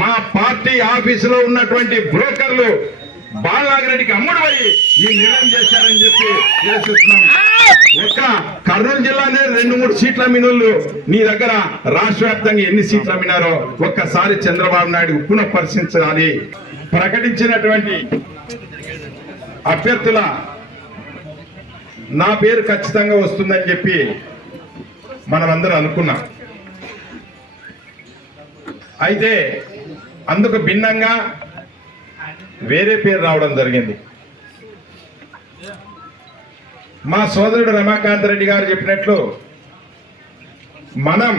మా పార్టీ ఆఫీసులో ఉన్నటువంటి బ్రోకర్లు బాలనాగిరెడ్డికి అమ్ముడు పోయి ఈ నిర్ణయం చేశారని చెప్పి ఒక్క కర్నూలు జిల్లానే రెండు మూడు సీట్ల అమ్మినోళ్ళు నీ దగ్గర రాష్ట్ర వ్యాప్తంగా ఎన్ని సీట్లు అమ్మినారో ఒక్కసారి చంద్రబాబు నాయుడు పునః పరిశీలించాలి ప్రకటించినటువంటి అభ్యర్థుల నా పేరు ఖచ్చితంగా వస్తుందని చెప్పి మనమందరం అనుకున్నాం. అయితే అందుకు భిన్నంగా వేరే పేరు రావడం జరిగింది. మా సోదరుడు రమాకాంత్ రెడ్డి గారు చెప్పినట్లు మనం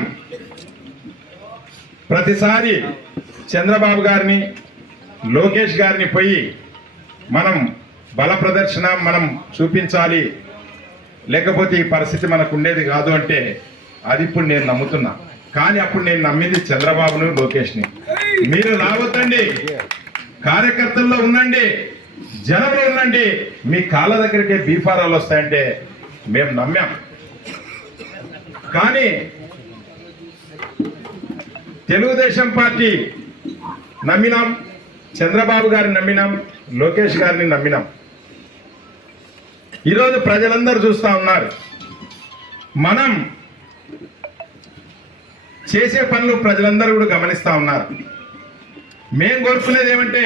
ప్రతిసారి చంద్రబాబు గారిని లోకేష్ గారిని పోయి మనం బల ప్రదర్శన మనం చూపించాలి. లేకపోతే ఈ పరిస్థితి మనకు ఉండేది కాదు అంటే అది ఇప్పుడు నేను నమ్ముతున్నా. కానీ అప్పుడు నేను నమ్మింది చంద్రబాబును లోకేష్ని. మీరు రావద్దండి. కార్యకర్తల్లో ఉండండి. జనంలో ఉండండి. మీ కాళ్ళ దగ్గరికే బీఫారాలు వస్తాయంటే మేము నమ్మాం. కానీ తెలుగుదేశం పార్టీ నమ్మినాం. చంద్రబాబు గారిని నమ్మినాం. లోకేష్ గారిని నమ్మినాం. ఈరోజు ప్రజలందరూ చూస్తా ఉన్నారు. మనం చేసే పనులు ప్రజలందరూ కూడా గమనిస్తా ఉన్నారు. మేం కోరుకునేది ఏమంటే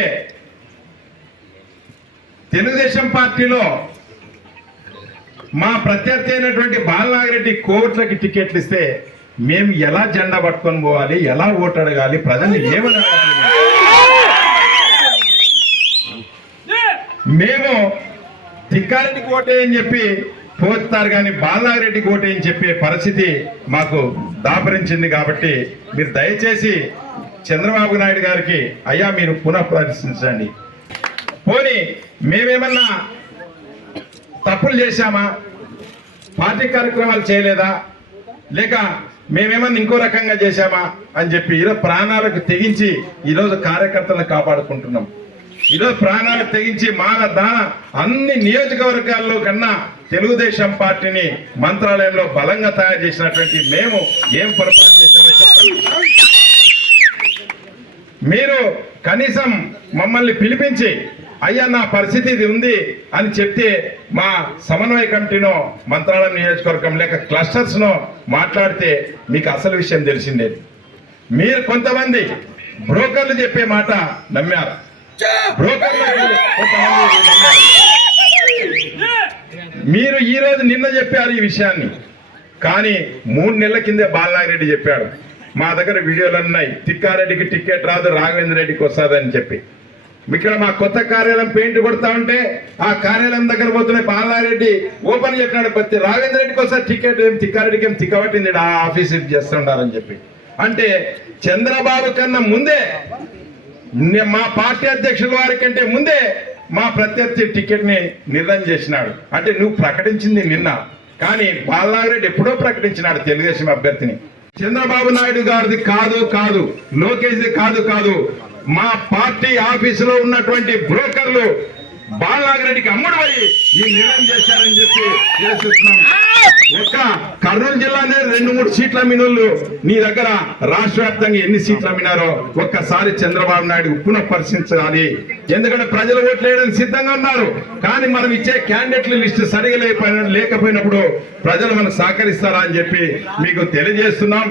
తెలుగుదేశం పార్టీలో మా ప్రత్యర్థి అయినటువంటి బాలనాగిరెడ్డి కోట్లకి టికెట్లు ఇస్తే మేము ఎలా జెండా పట్టుకొని పోవాలి ఎలా ఓటు అడగాలి ప్రజల్ని ఏమని అడగాలి? మేము తిక్కారెడ్డికి ఓటేయని చెప్పి పోతారు కానీ బాలనాగిరెడ్డికి ఓటేయని చెప్పే పరిస్థితి మాకు దాపరించింది కాబట్టి మీరు దయచేసి చంద్రబాబు నాయుడు గారికి అయ్యా మీరు పునః పరిశీలించండి పోనీ మేమేమన్నా తప్పులు చేశామా? పార్టీ కార్యక్రమాలు చేయలేదా? లేక మేమేమన్నా ఇంకో రకంగా చేశామా? అని చెప్పి ఈరోజు ప్రాణాలకు తెగించి ఈరోజు కార్యకర్తలను కాపాడుకుంటున్నాం. ఈరోజు ప్రాణాలకు తెగించి మాన దాన అన్ని నియోజకవర్గాల్లో కన్నా తెలుగుదేశం పార్టీని మంత్రాలయంలో బలంగా తయారు చేసినటువంటి మేము ఏం పొరపాటు చేశామో చెప్పండి. మీరు కనీసం మమ్మల్ని పిలిపించి అయ్యా నా పరిస్థితి ఇది ఉంది అని చెప్తే మా సమన్వయ కమిటీనో మంత్రాలయం నియోజకవర్గం లేక క్లస్టర్స్ను మాట్లాడితే మీకు అసలు విషయం తెలిసిందే. మీరు కొంతమంది బ్రోకర్లు చెప్పే మాట నమ్మారు. బ్రోకర్లు మీరు ఈ రోజు నిన్న చెప్పారు ఈ విషయాన్ని. కానీ మూడు నెలల కిందే బాలనాగిరెడ్డి చెప్పాడు. మా దగ్గర వీడియోలు ఉన్నాయి తిక్కారెడ్డికి టికెట్ రాదు రాఘవేంద్ర రెడ్డికి వస్తుందని చెప్పి. ఇక్కడ మా కొత్త కార్యాలయం పెయింట్ కొడతా ఉంటే ఆ కార్యాలయం దగ్గర పోతున్న బాలారెడ్డి ఓపెన్ చెప్పినాడు ప్రతి రాఘవేంద్ర రెడ్డికి వస్తే టికెట్ ఏం తిక్కారెడ్డికి ఏం తిక్కబట్టింది ఆ ఆఫీస్ చేస్తుండారని చెప్పి. అంటే చంద్రబాబు కన్నా ముందే మా పార్టీ అధ్యక్షుల వారి కంటే ముందే మా ప్రత్యర్థి టికెట్ని నిర్ణయం చేసినాడు. అంటే నువ్వు ప్రకటించింది నిన్న. కానీ బాలనాగిరెడ్డి ఎప్పుడో ప్రకటించినాడు తెలుగుదేశం అభ్యర్థిని. చంద్రబాబు నాయుడు గారిది కాదు కాదు. లోకేష్ది కాదు కాదు. మా పార్టీ ఆఫీసులో ఉన్నటువంటి బ్రోకర్లు బాలనాగిరెడ్డికి అమ్ముడు పోయి ఈ నిర్ణయం చేశారని చెప్పి నిరసిస్తున్నాం ఒక్క కర్నూలు జిల్లానే రెండు మూడు సీట్ల అమ్మినోళ్ళు నీ దగ్గర రాష్ట్ర వ్యాప్తంగా ఎన్ని సీట్లు అమ్మినారో ఒక్కసారి చంద్రబాబు నాయుడు పునః పరిశీలించాలి ఎందుకంటే ప్రజలు ఓట్లు వేయడానికి సిద్ధంగా ఉన్నారు. కానీ మనం ఇచ్చే క్యాండిడేట్ల లిస్ట్ సరిగా లేకపోయినప్పుడు ప్రజలు మనకు సహకరిస్తారా అని చెప్పి మీకు తెలియజేస్తున్నాం.